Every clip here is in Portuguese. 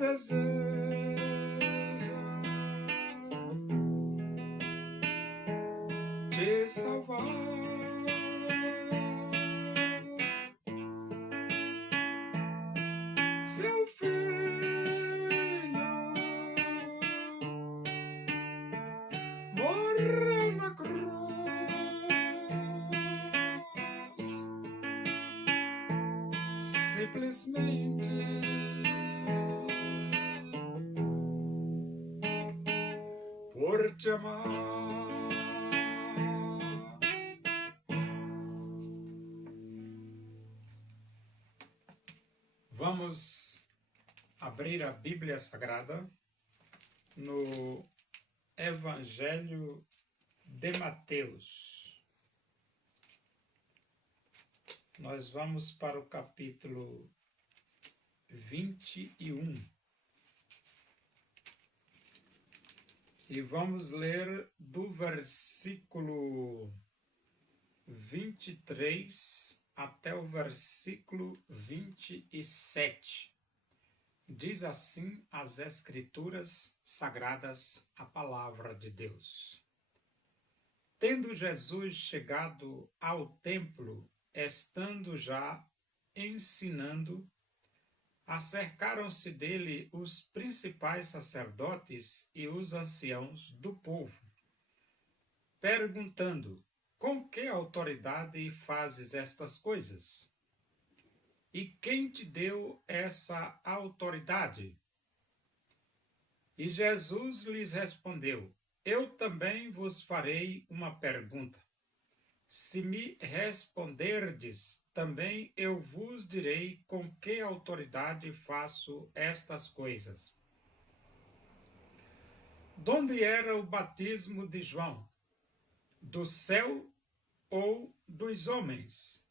deseja te salvar. Seu filho morreu na cruz, simplesmente por te amar. Vamos abrir a Bíblia Sagrada no Evangelho de Mateus. Nós vamos para o capítulo 21 e vamos ler do versículo 23 até o versículo 27. Diz assim as Escrituras Sagradas, a Palavra de Deus. Tendo Jesus chegado ao templo, estando já ensinando, acercaram-se dele os principais sacerdotes e os anciãos do povo, perguntando: com que autoridade fazes estas coisas? E quem te deu essa autoridade? E Jesus lhes respondeu: eu também vos farei uma pergunta. Se me responderdes, também eu vos direi com que autoridade faço estas coisas. Donde era o batismo de João? Do céu ou dos homens?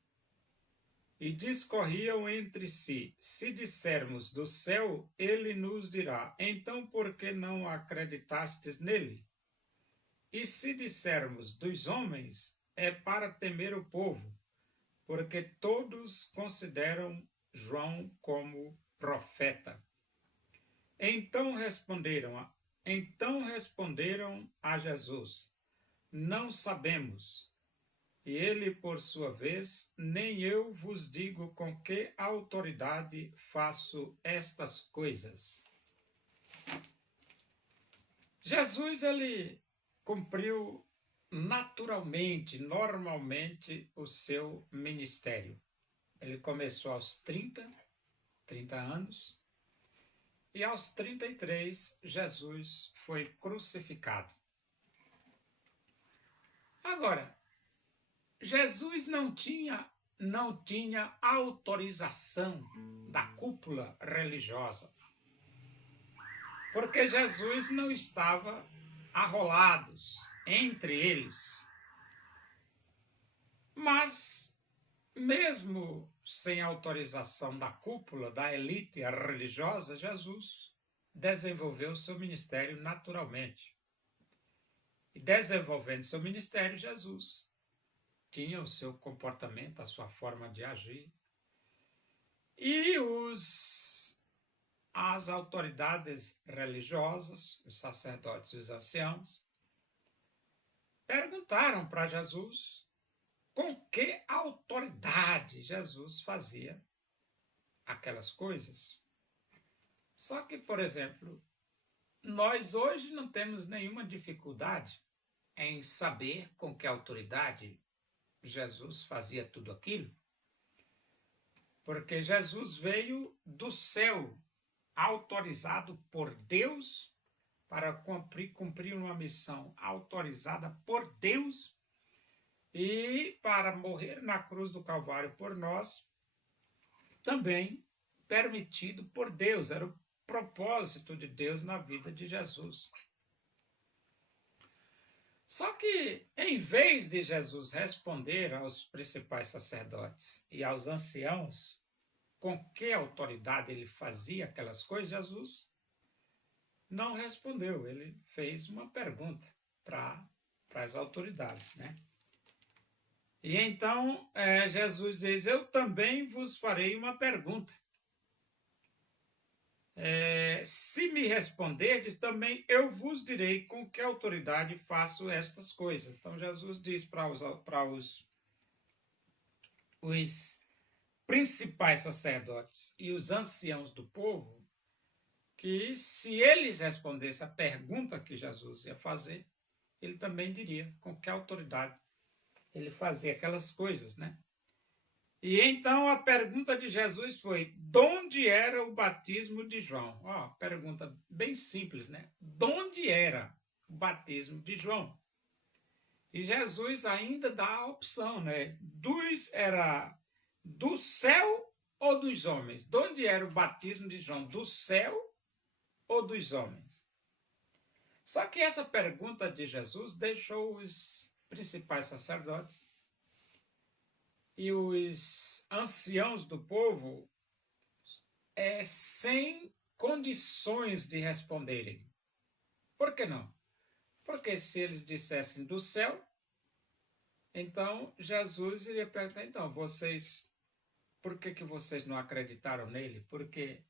E discorriam entre si: se dissermos do céu, ele nos dirá: então por que não acreditastes nele? E se dissermos dos homens, é para temer o povo, porque todos consideram João como profeta. Então responderam a Jesus: não sabemos. E ele, por sua vez: nem eu vos digo com que autoridade faço estas coisas. Jesus, ele cumpriu naturalmente, normalmente, o seu ministério. Ele começou aos 30 anos, e aos 33, Jesus foi crucificado. Agora, Jesus não tinha autorização da cúpula religiosa, porque Jesus não estava arrolados entre eles. Mas, mesmo sem autorização da cúpula, da elite religiosa, Jesus desenvolveu seu ministério naturalmente. E desenvolvendo seu ministério, Jesus tinha o seu comportamento, a sua forma de agir. E as autoridades religiosas, os sacerdotes e os anciãos, perguntaram para Jesus com que autoridade Jesus fazia aquelas coisas. Só que, por exemplo, nós hoje não temos nenhuma dificuldade em saber com que autoridade Jesus fazia tudo aquilo, porque Jesus veio do céu, autorizado por Deus, para cumprir uma missão autorizada por Deus e para morrer na cruz do Calvário por nós, também permitido por Deus. Era o propósito de Deus na vida de Jesus. Só que, em vez de Jesus responder aos principais sacerdotes e aos anciãos com que autoridade ele fazia aquelas coisas, Jesus não respondeu. Ele fez uma pergunta para as autoridades, né? E então Jesus diz: eu também vos farei uma pergunta. se me responderdes, também eu vos direi com que autoridade faço estas coisas. Então Jesus diz para os principais sacerdotes e os anciãos do povo que se eles respondessem a pergunta que Jesus ia fazer, ele também diria com que autoridade ele fazia aquelas coisas, né? E então a pergunta de Jesus foi: de onde era o batismo de João? Ó, pergunta bem simples, né? De onde era o batismo de João? E Jesus ainda dá a opção, né? Era do céu ou dos homens? De onde era o batismo de João? Do céu ou dos homens? Só que essa pergunta de Jesus deixou os principais sacerdotes e os anciãos do povo sem condições de responderem. Por que não? Porque se eles dissessem do céu, então Jesus iria perguntar: então, por que vocês não acreditaram nele? Porque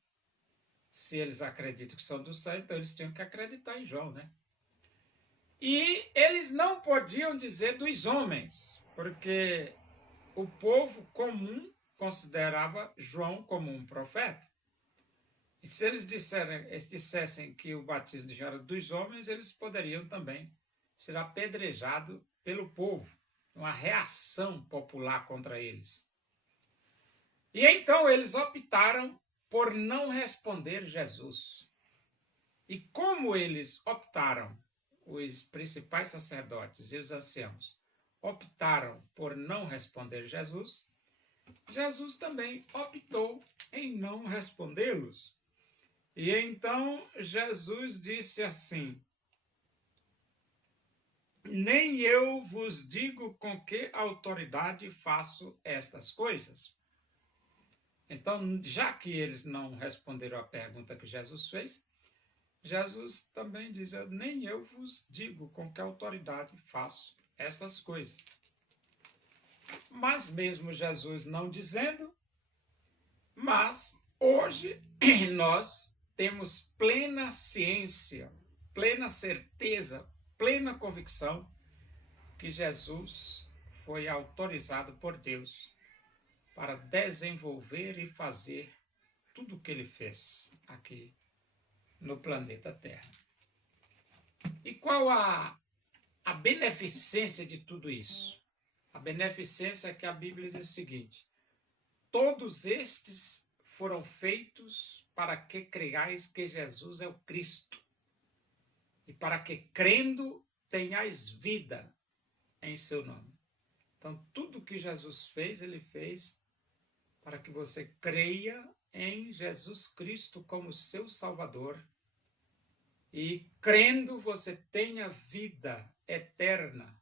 se eles acreditam que são do céu, então eles tinham que acreditar em João, né? E eles não podiam dizer dos homens, porque o povo comum considerava João como um profeta. E se eles dissessem que o batismo de João era dos homens, eles poderiam também ser apedrejados pelo povo, uma reação popular contra eles. E então eles optaram por não responder Jesus. E como eles optaram, os principais sacerdotes e os anciãos optaram por não responder Jesus, Jesus também optou em não respondê-los. E então Jesus disse assim: nem eu vos digo com que autoridade faço estas coisas. Então, já que eles não responderam à pergunta que Jesus fez, Jesus também diz: nem eu vos digo com que autoridade faço essas coisas. Mas mesmo Jesus não dizendo, mas hoje nós temos plena ciência, plena certeza, plena convicção que Jesus foi autorizado por Deus para desenvolver e fazer tudo o que ele fez aqui no planeta Terra. E qual a beneficência de tudo isso? A beneficência é que a Bíblia diz o seguinte: todos estes foram feitos para que creiais que Jesus é o Cristo, e para que, crendo, tenhais vida em seu nome. Então, tudo que Jesus fez, ele fez para que você creia em Jesus Cristo como seu Salvador, e, crendo, você tenha vida eterna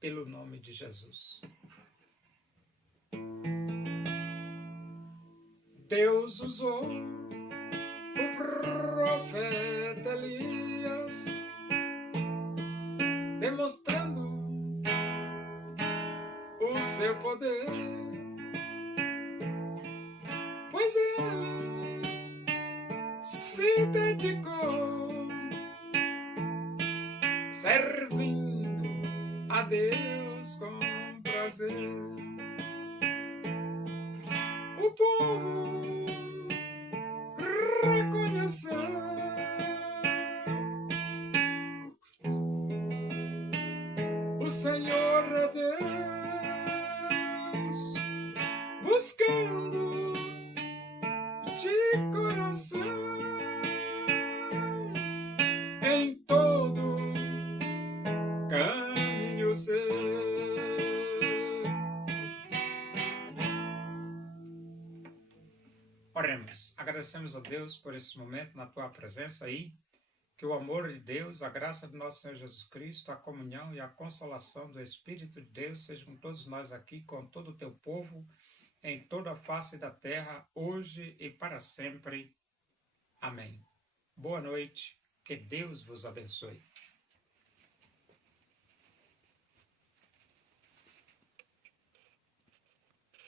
pelo nome de Jesus. Deus usou o profeta Elias, demonstrando o seu poder, pois ele se dedicou servindo a Deus com prazer. O povo reconheceu o Senhor é Deus, buscando de coração em todo caminho seu. Oremos. Agradecemos a Deus por esse momento na tua presença aí. Que o amor de Deus, a graça do nosso Senhor Jesus Cristo, a comunhão e a consolação do Espírito de Deus sejam com todos nós aqui, com todo o teu povo, em toda a face da terra, hoje e para sempre. Amém. Boa noite. Que Deus vos abençoe.